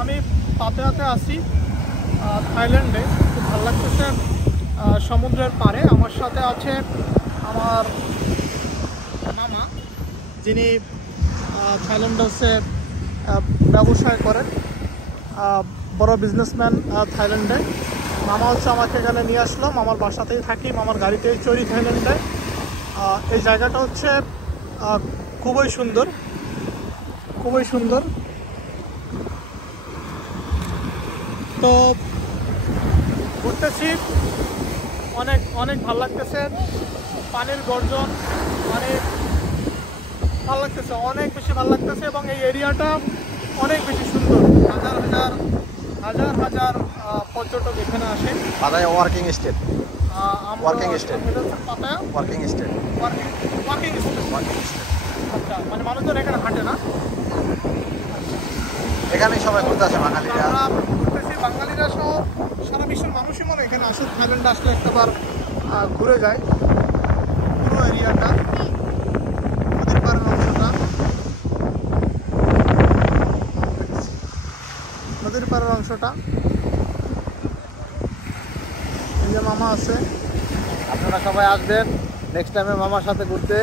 আমি পাতায়াতে আছি থাইল্যান্ডে। খুব ভালো লাগতেছে সমুদ্রের পাড়ে। আমার সাথে আছে আমার মামা, যিনি থাইল্যান্ডে হচ্ছে ব্যবসায় করেন, বড় বিজনেসম্যান থাইল্যান্ডে। মামা হচ্ছে আমাকে এখানে নিয়ে আসলো, মামার বাসাতেই থাকি, মামার গাড়িতেই চড়ি থাইল্যান্ডে। এই জায়গাটা হচ্ছে খুবই সুন্দর, খুবই সুন্দর। তো ঘুরতেছি, অনেক অনেক ভালো লাগতেছে। পানির গর্জন অনেক ভালো লাগতেছে, অনেক বেশি ভালো লাগতেছে। এবং এই এরিয়াটা অনেক বেশি সুন্দর। হাজার হাজার হাজার হাজার পর্যটক এখানে আসে। Pattaya working state, working state, Pattaya working state, working state. আচ্ছা, মানে মানুষজন এখানে হাঁটে না, এখানেই সবাই ঘুরতে আসে বাঙালিরা। আমরা ঘুরতেছি, বাঙালিরা সহ সারা বিশ্বের মানুষই মনে এখানে আসে। থাইল্যান্ডে আসলে একটাবার ঘুরে যায় পুরো এরিয়াটা, নদীর পাড়ের অংশটা, নদীর পাড়ের অংশটা। এই যে মামা আছে, আপনারা সবাই আসবেন নেক্সট টাইমে মামার সাথে ঘুরতে।